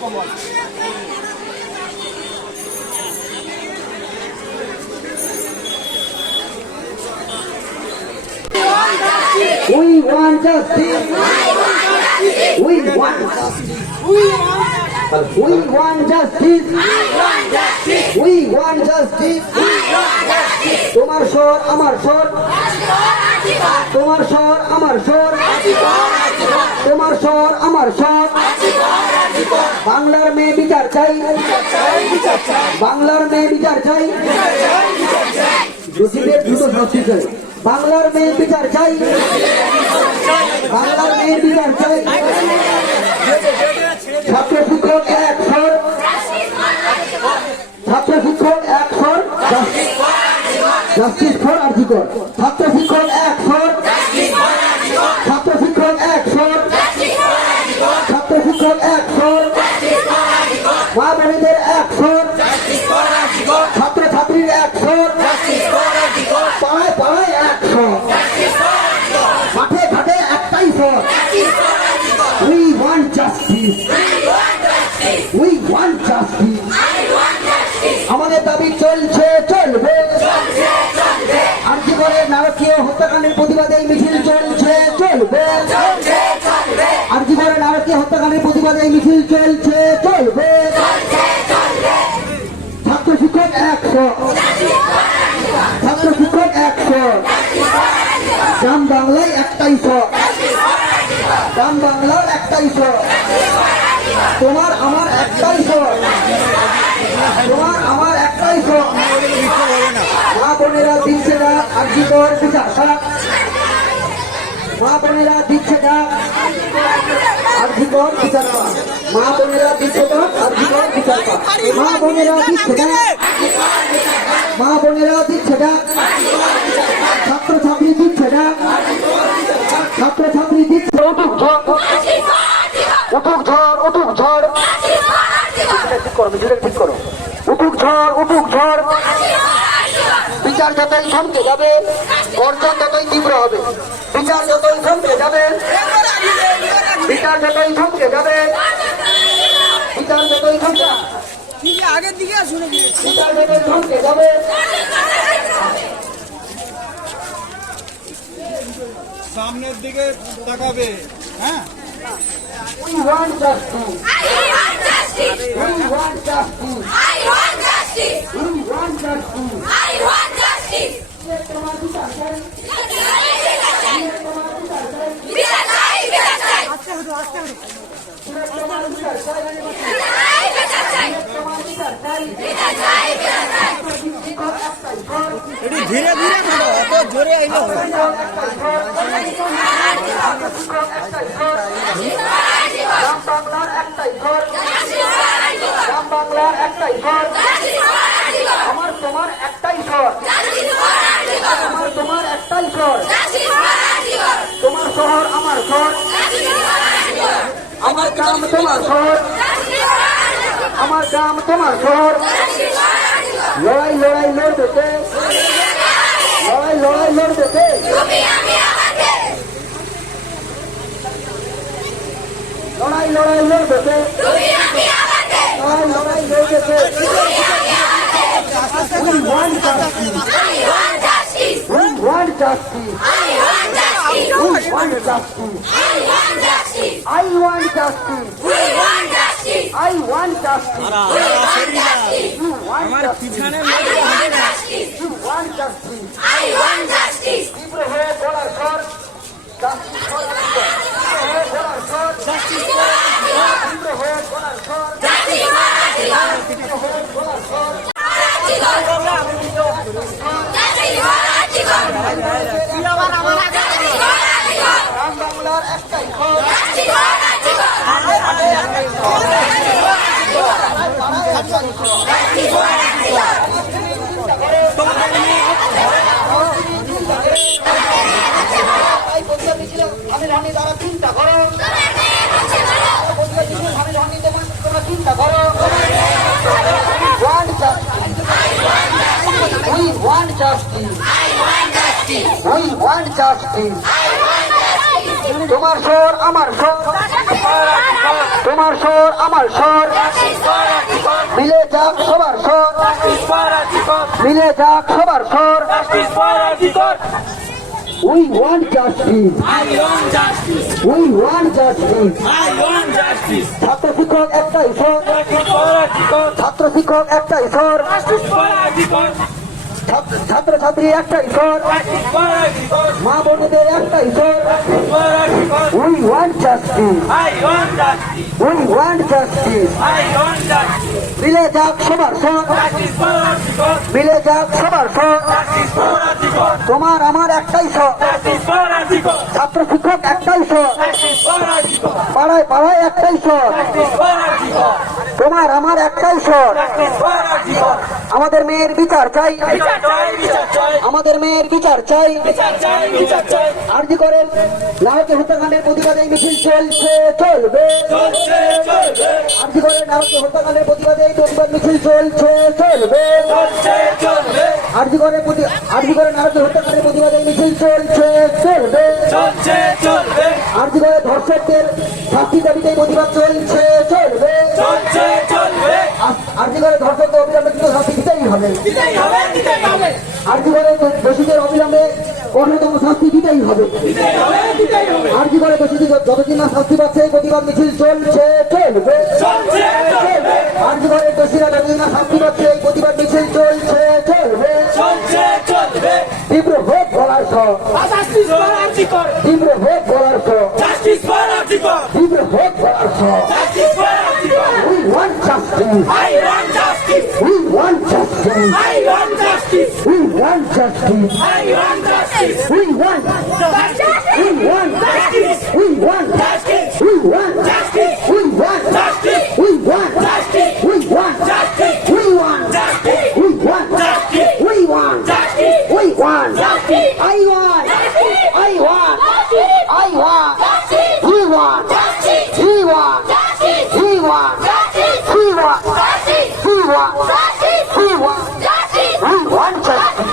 We want justice. We want justice. We want justice. We want justice. তোমার স্বর আমার স্বর, তোমার স্বর আমার স্বর, তোমার স্বর আমার স্বর। বাংলার মেয়ে বিচার চাই, বাংলার মেয়ে বিচার চাই, দোষীদের দ্রুত শাস্তি চাই। বাংলার মেয়ে বিচার চাই, বাংলার মেয়ে বিচার চাই। ছাত্র শিক্ষক এক স্বর, ছাত্র শিক্ষক এক স্বর, জাস্টিস ফর আরজিকর। ছাত্র শিক্ষক এক স্বর, ছাত্র শিক্ষক এক স্বর, ছাত্র শিক্ষক এক স্বর, মা বোনেদের এক স্বর, ছাত্র ছাত্রীর এক স্বর, পাড়ায় পাড়ায় এক স্বর, মাঠে ঘাটে একটাই স্বর। We want justice. We want justice. আমাদের দাবি চলছে চলবে। আরজিকরের নারকীয় হত্যাকাণ্ডের প্রতিবাদে এই মিছিল চলছে চলবে। আরজিকরের নারকীয় হত্যাকাণ্ডের প্রতিবাদে এই মিছিল চলছে চলবে। ছাত্র শিক্ষক 100, ছাত্র শিক্ষক 100, গ্রাম বাংলায় একটাই স্বর, গ্রাম বাংলার একটাই স্বর। তোমার আমার একটাই স্বর, তোমার আমার একটাই স্বর। মা বোনেরা দিচ্ছে না আরজিকর বিচার পাক, মা বোনেরা দিচ্ছে না আরজিকর বিচার পাক, মা বোনেরা দিচ্ছে না আরজিকর বিচার পাক, মা বোনেরা দিচ্ছে না, মা বোনেরা দিচ্ছে না, ছাত্র ছাত্রী দিচ্ছে না, ছাত্র ছাত্রী দিচ্ছে। উঠুক ঝড়, উঠুক ঝড়, উঠুক ঝড়, ঠিক করো, ঠিক করো। উঠুক ঝড়, উঠুক ঝড়। বিচার যতই থমকে যাবে, গর্জন ততই তীব্র হবে। বিচার যতই থমকে যাবে, বিচার যতই থমকে যাবে, বিচার যতই থমকে আগের দিকে শুনে বিচার যতই থমকে যাবে। সামনের দিকে তাকাবে। হ্যাঁ, We want justice. I want justice. We want justice. I want justice. We want justice. I want justice. তোমার বিচার চাই, বিচার চাই, বিচার চাই। তোমার বিচার চাই, বিচার চাই, তোমার বিচার চাই। বিচার চাই, বিচার চাই। একটু ধীরে ধীরে করো, এত জোরে আইলো। গ্রাম বাংলার একটাই ঘর, গ্রাম বাংলার একটাই ঘর। আমার তোমার একটাই ঘর, আমার তোমার একটাই ঘর। তোমার শহর আমার ঘর, আমার গ্রাম তোমার শহর, আমার গ্রাম তোমার শহর। লড়াই লড়াই লড়বে কে? লড়াই লড়াই লড়বে কে? লড়াই লড়াই লড়বে কে? লড়াই লড়াই লড়বে কে? We want justice. We want justice. We want justice. I want justice. I want justice. You want আমার justice. পিছনে লোক হবে না। You want justice. তীব্র হয়ে বলার স্বর, justice for everyone. তীব্র হয়ে বলার স্বর, তীব্র হয়ে বলার স্বর। গ্রাম বাংলার একটাই ঘর, আমি রানী দ্বারা চিন্তা করো, আমি রানী তোমরা চিন্তা করো। We want justice. We want justice. তোমার স্বর আমার স্বর, তোমার স্বর আমার স্বর মিলে যাক সবার স্বর মিলে যাক সবার স্বর we want justice we want justice ছাত্র শিক্ষক একটাই স্বর ছাত্র শিক্ষক একটাই স্বর ছাত্র ছাত্রী একটাই স্বর মা বোনেদের একটাই স্বর we want justice we want justice মিলে যাক সবার স্বর মিলে যাক সবার স্বর তোমার আমার একটাই স্বর ছাত্র শিক্ষক একটাই স্বর পাড়ায় পাড়ায় একটাই স্বর তোমার আমার একটাই স্বর আমাদের মেয়ের বিচার চাই আমাদের মেয়ের বিচার চাই আরজি করেন নারকীয় হত্যাকাণ্ডের প্রতিবাদে মিছিল চলছে চলবে আরজি করেন নারকীয় হত্যাকাণ্ডের প্রতিবাদে প্রতিবাদ মিছিল চলছে চলবে আরজি করে নারকীয় হত্যাকাণ্ডের প্রতিবাদে মিছিল চলছে চলবে আরজি করে ধর্ষকদের শাস্তি দাবিতে প্রতিবাদ চলছে চলবে আরজি করে ধর্ষকদের অবিলম্বে কিন্তু শাস্তি দিতেই হবে আরজি করে দোষীদের অবিলম্বে কঠোরতম শাস্তি দিতেই হবে আরজি করে দোষীদের যতদিন না শাস্তি পাচ্ছে প্রতিবাদ মিছিল চলছে চলবে আরজি করে দোষীরা যতদিন না শাস্তি পাচ্ছে এই প্রতিবাদ মিছিল চলছে চলবে তীব্র হোক গলার স্বর তীব্র হোক গলার স্বর তীব্র হোক গলার স্বর We want justice. We want justice. We want justice. We want. We want. We want. We want. We want. We want. We want. We want. We want. We want. We want. I want. I want. I want. We want. We want. We want. We want. We want. We want. We want justice.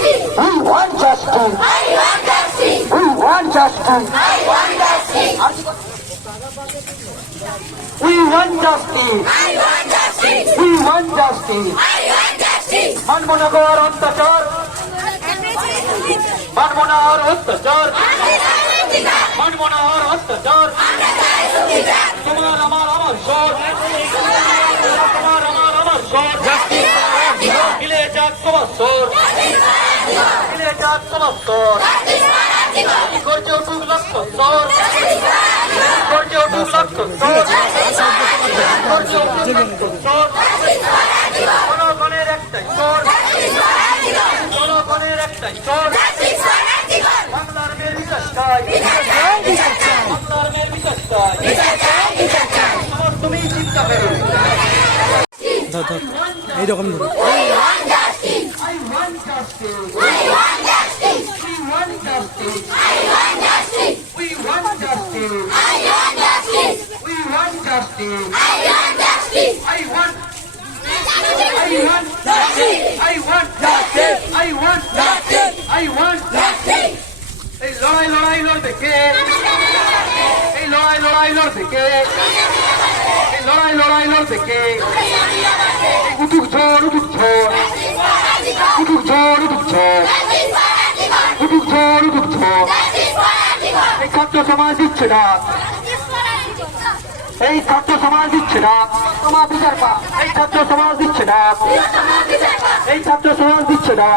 We want justice. We want justice. We want justice. We want justice. মানবনগর অত্যাচার মানবনগর অত্যাচার মানবনগর অত্যাচার তোমার আমার আমার স্বর তোমার আমার স্বর মিলে যাক তোমার স্বর মিলে যাক তোমার স্বর গর্জে উঠুক লক্ষ স্বর গর্জে উঠুক লক্ষ স্বর গর্জে উঠুক লক্ষ স্বর জনগণের একটাই স্বর জনগণের একটাই স্বর বাংলার মেয়ের বিকাশ চাই বাংলার মেয়ের বিকাশ চাই তুমি চিন্তা করো এইরকম ধরো এই লড়াই লড়বে কে এই লড়াই লড়বে কে এই লড়াই লড়বে কে উঠুক ঝড় উঠুক ঝড় উঠুক ঝড় উঠুক ঝড় উঠুক ঝড় উঠুক ঝড় এই ছাত্র সমাজ দিচ্ছে না এই ছাত্র সমাজ দিচ্ছে না তোমার বিচার পা এই ছাত্র সমাজ দিচ্ছে না এই ছাত্র সমাজ দিচ্ছে না